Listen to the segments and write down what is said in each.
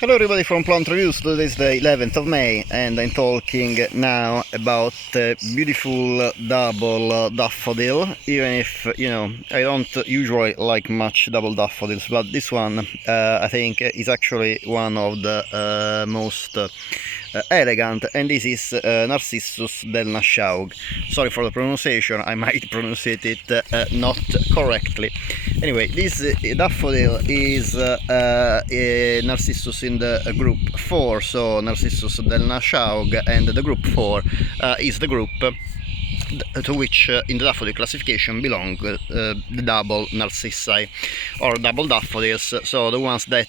Hello everybody from Plant Reviews. Today is the 11th of May and I'm talking now about beautiful double daffodil, even if, I don't usually like much double daffodils, but this one I think is actually one of the most elegant, and this is Narcissus Delnashaugh. Sorry for the pronunciation, I might pronounce it not correctly. Anyway, this daffodil is a Narcissus in the group 4, so Narcissus Delnashaugh, and the group 4 is the group to which in the daffodil classification belong the double narcissi or double daffodils, so the ones that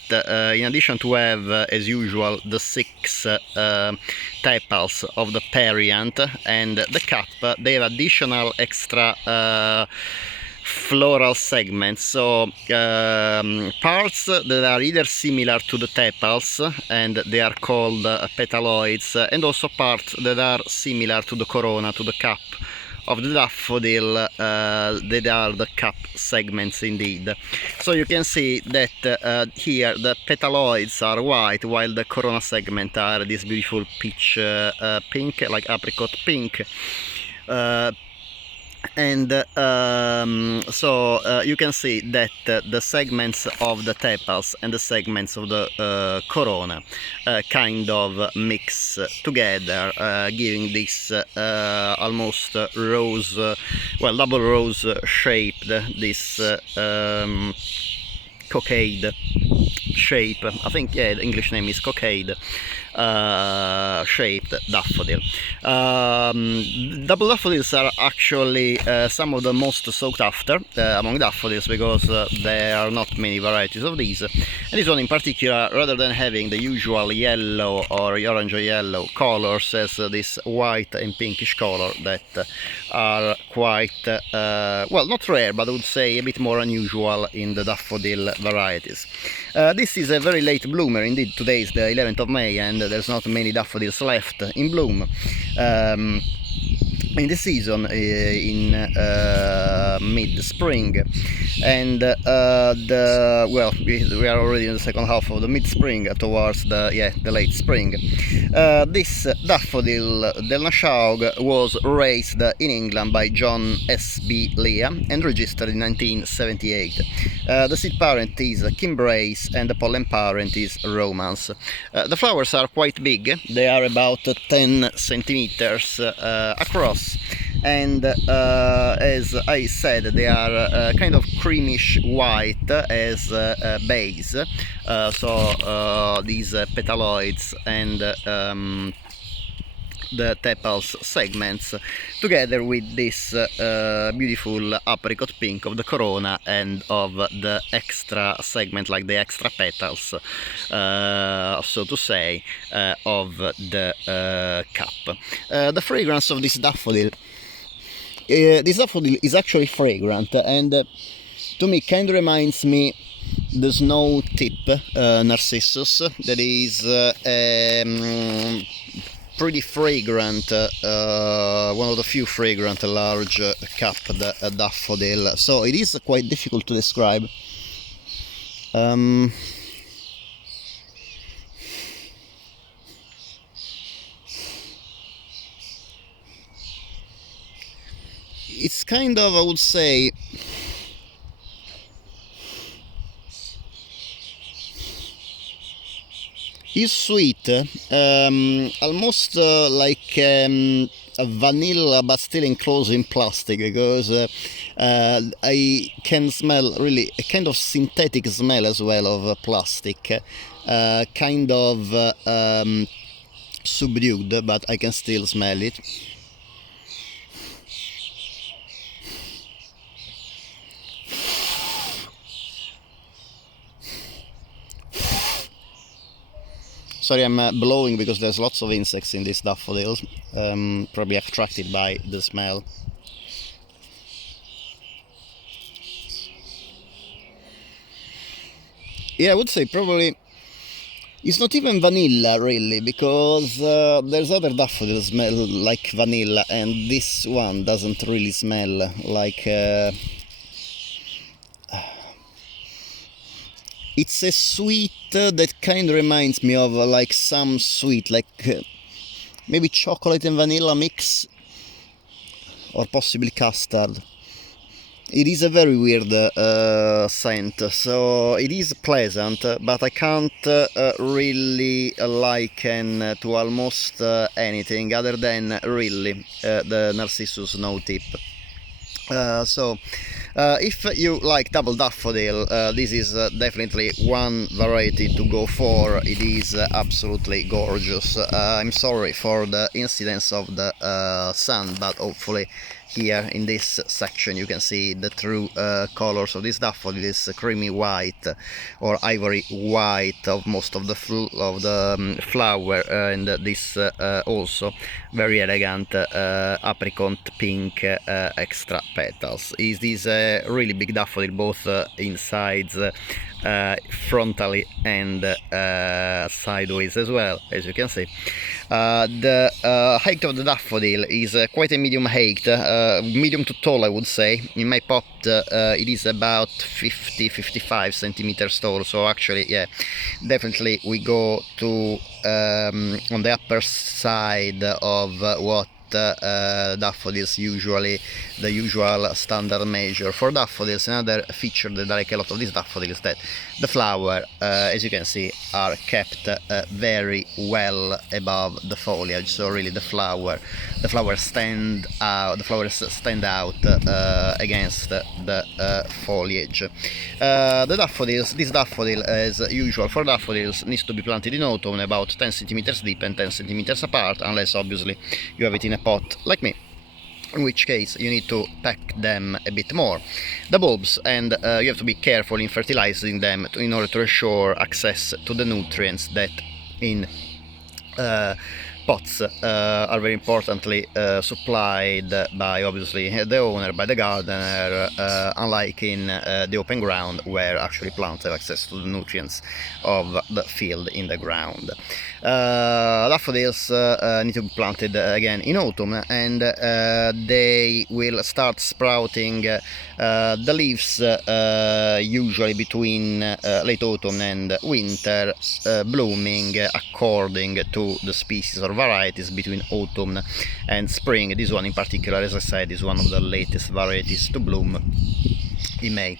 in addition to have as usual the 6 tepals of the perianth and the cap, they have additional extra floral segments, so parts that are either similar to the tepals and they are called petaloids, and also parts that are similar to the corona, to the cap of the daffodil, that are the cap segments indeed. So you can see that here the petaloids are white while the corona segment are this beautiful peach pink, like apricot pink. So you can see that the segments of the tepals and the segments of the corona kind of mix together, giving this almost rose, well, double rose shaped, this cockade shape. I think, yeah, the English name is cockade shaped daffodil. Double daffodils are actually some of the most sought after among daffodils, because there are not many varieties of these, and this one in particular, rather than having the usual yellow or orange or yellow colors, has this white and pinkish color that are quite well, not rare, but I would say a bit more unusual in the daffodil varieties. This is a very late bloomer indeed. Today is the 11th of May and there's not many daffodils left in bloom in the season, in mid-spring, and well, we are already in the second half of the mid-spring, towards the late spring. This daffodil Delnashaugh was raised in England by John S.B. and registered in 1978. The seed parent is Kinbrace and the pollen parent is Romance. The flowers are quite big, they are about 10 centimeters across, and as I said, they are kind of creamish white as base, so these petaloids and the tepals segments, together with this beautiful apricot pink of the corona and of the extra segment, like the extra petals, so to say, of the cap. The fragrance of this daffodil is actually fragrant, and to me kind of reminds me the Snowtip Narcissus, that is pretty fragrant, one of the few fragrant large cap daffodil, so it is quite difficult to describe. It's kind of, I would say, is sweet, almost like a vanilla, but still enclosed in plastic, because I can smell really a kind of synthetic smell as well of plastic, kind of subdued, but I can still smell it. Sorry, I'm blowing because there's lots of insects in these daffodils, probably attracted by the smell. Yeah, I would say probably it's not even vanilla really, because there's other daffodils smell like vanilla, and this one doesn't really smell like It's a sweet that kind of reminds me of like some sweet, like maybe chocolate and vanilla mix, or possibly custard. It is a very weird scent, so it is pleasant, but I can't really liken to almost anything other than really the Narcissus Snowtip. If you like double daffodil, this is definitely one variety to go for. It is absolutely gorgeous. I'm sorry for the incidence of the sun, but hopefully here in this section you can see the true colors of this daffodil. Is creamy white or ivory white of most of the flower, and this also very elegant apricot pink extra petals. Is this a really big daffodil, both insides, frontally and sideways as well, as you can see. The height of the daffodil is quite a medium height, medium to tall I would say. In my pot it is about 50-55 centimeters tall, so actually yeah, definitely we go to on the upper side of what daffodils usually, the usual standard measure for daffodils. Another feature that I like a lot of these daffodils is that the flower, as you can see, are kept very well above the foliage, so really the flowers stand out against the foliage. The daffodils, this daffodil, as usual for daffodils, needs to be planted in autumn, about 10 centimeters deep and 10 centimeters apart, unless obviously you have it in a pot like me, in which case you need to pack them a bit more. The bulbs, and you have to be careful in fertilizing them in order to ensure access to the nutrients that in pots are very importantly supplied by obviously the owner, by the gardener, unlike in the open ground where actually plants have access to the nutrients of the field in the ground. Daffodils need to be planted again in autumn, and they will start sprouting the leaves usually between late autumn and winter, blooming according to the species or varieties between autumn and spring. This one in particular, as I said, is one of the latest varieties to bloom in May.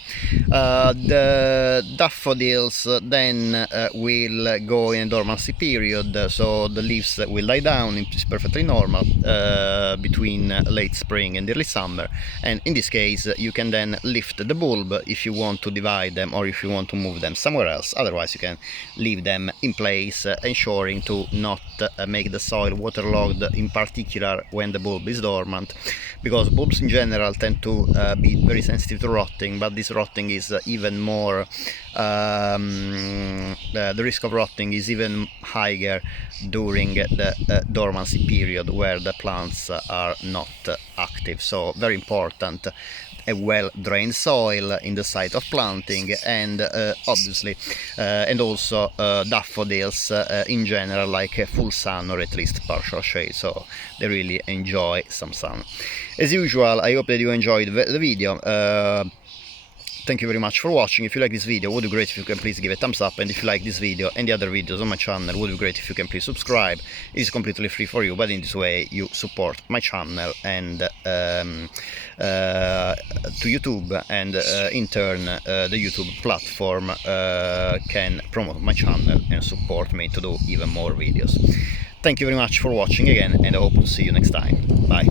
The daffodils then will go in a dormancy period, so the leaves will die down. It is perfectly normal between late spring and early summer, and in this case you can then lift the bulb if you want to divide them or if you want to move them somewhere else. Otherwise you can leave them in place, ensuring to not make the soil waterlogged, in particular when the bulb is dormant, because bulbs in general tend to be very sensitive to rotting, but this rotting is even more, the risk of rotting is even higher during the dormancy period where the plants are not active. So very important, a well-drained soil in the site of planting, and obviously and also daffodils in general like full sun or at least partial shade, so they really enjoy some sun. As usual, I hope that you enjoyed the video. Thank you very much for watching. If you like this video, it would be great if you can please give a thumbs up, and if you like this video and the other videos on my channel, it would be great if you can please subscribe. It is completely free for you, but in this way you support my channel and to YouTube, and in turn the YouTube platform can promote my channel and support me to do even more videos. Thank you very much for watching again, and I hope to see you next time. Bye.